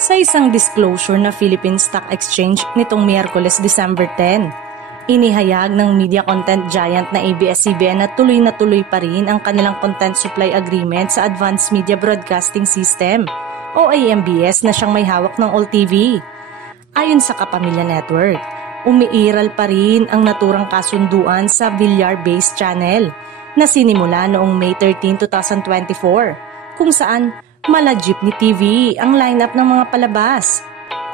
Sa isang disclosure na Philippine Stock Exchange nitong Miyerkules, December 10, inihayag ng media content giant na ABS-CBN na tuloy pa rin ang kanilang content supply agreement sa Advanced Media Broadcasting System o AMBS na siyang may hawak ng AllTV. Ayon sa Kapamilya Network, umiiral pa rin ang naturang kasunduan sa Villar-based channel na sinimula noong May 13, 2024 kung saan mala Jeepney TV ang lineup ng mga palabas.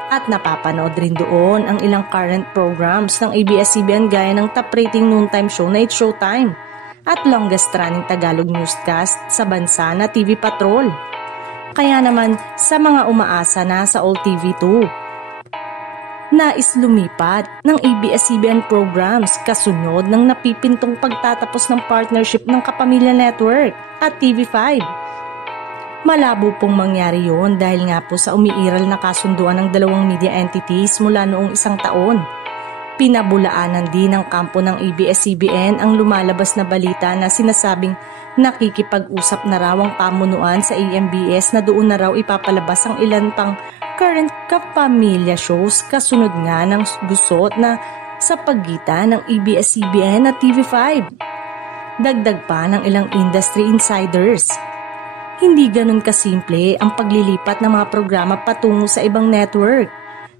At napapanood rin doon ang ilang current programs ng ABS-CBN gaya ng top rating noontime show na It's Showtime at longest running Tagalog newscast sa bansa na TV Patrol. Kaya naman sa mga umaasa na sa AllTV2, nais lumipat ng ABS-CBN programs kasunod ng napipintong pagtatapos ng partnership ng Kapamilya Network at TV5. Malabo pong mangyari yon dahil nga po sa umiiral na kasunduan ng dalawang media entities mula noong isang taon. Pinabulaanan din ng kampo ng ABS-CBN ang lumalabas na balita na sinasabing nakikipag-usap na raw ang pamunuan sa AMBS na doon na raw ipapalabas ang ilan pang current Kapamilya shows kasunod nga ng gusot na sa pagitan ng ABS-CBN at TV5. Dagdag pa ng ilang industry insiders. Hindi ganun kasimple ang paglilipat ng mga programa patungo sa ibang network,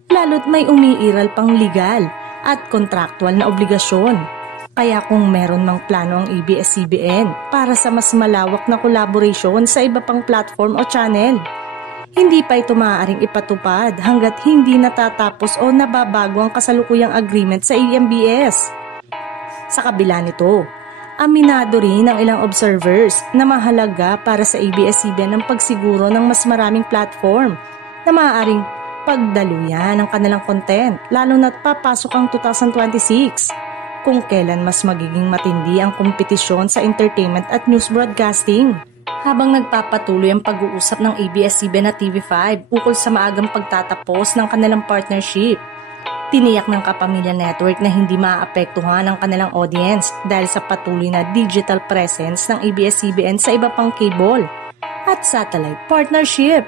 lalo't may umiiral pang legal at kontraktual na obligasyon. Kaya kung meron mang plano ang ABS-CBN para sa mas malawak na collaboration sa iba pang platform o channel, hindi pa ito maaaring ipatupad hanggat hindi natatapos o nababago ang kasalukuyang agreement sa AMBS. Sa kabila nito, aminado rin ang ilang observers na mahalaga para sa ABS-CBN ang pagsiguro ng mas maraming platform na maaaring pagdaluyan ang kanilang content lalo na't papasok ang 2026 kung kailan mas magiging matindi ang kompetisyon sa entertainment at news broadcasting. Habang nagpapatuloy ang pag-uusap ng ABS-CBN at TV5 ukol sa maagang pagtatapos ng kanilang partnership, tiniyak ng Kapamilya Network na hindi maaapektuhan ang kanilang audience dahil sa patuloy na digital presence ng ABS-CBN sa iba pang cable at satellite partnership.